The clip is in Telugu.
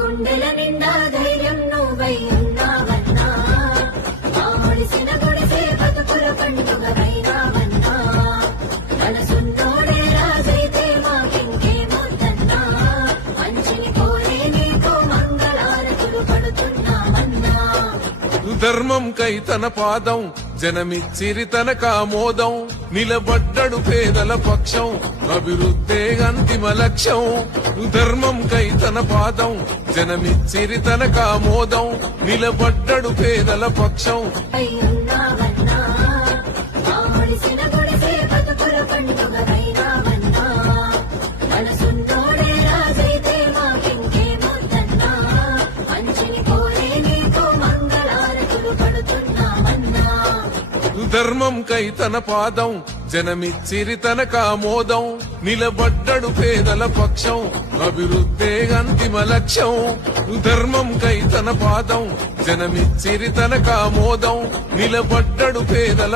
గుండెల నిండా ధైర్యం నువ్వై ఉన్నావన్నా, మా ముడిసిన గుడిసే బతుకుల పండుగైనావన్నా, మనసున్నోడే రాజైతే మాకింకేమొద్దన్నా, మంచిని కోరే నీకు మంగళారతులు పడుతున్నామన్నా. ధర్మం కై తన పాదం జనమిచ్చిరి తన కామోదం, నిలబడ్డడు పేదల పక్షం అభివృద్ధే అంతిమ లక్ష్యం. ధర్మం కై తన పాదం జనమిచ్చిరి తన కామోదం, నిలబడ్డడు పేదల పక్షం. ఉన్నావన్నా, మా ముడిసిన గుడిసే బతుకుల పండుగైనావన్నా, మనసున్నోడే రాజైతే మాకింకేమొద్దన్నా, మంచిని కోరే నీకు మంగళారతులు పడుతున్నామన్నా. ధర్మం కై తన పాదం జనమిచ్చిరి తన కామోదం, నిలబడ్డడు పేదల పక్షం అభివృద్ధే అంతిమ లక్ష్యం. ధర్మం కై తన పాదం జనమిచ్చిరి తన కామోదం, నిలబడ్డడు పేదల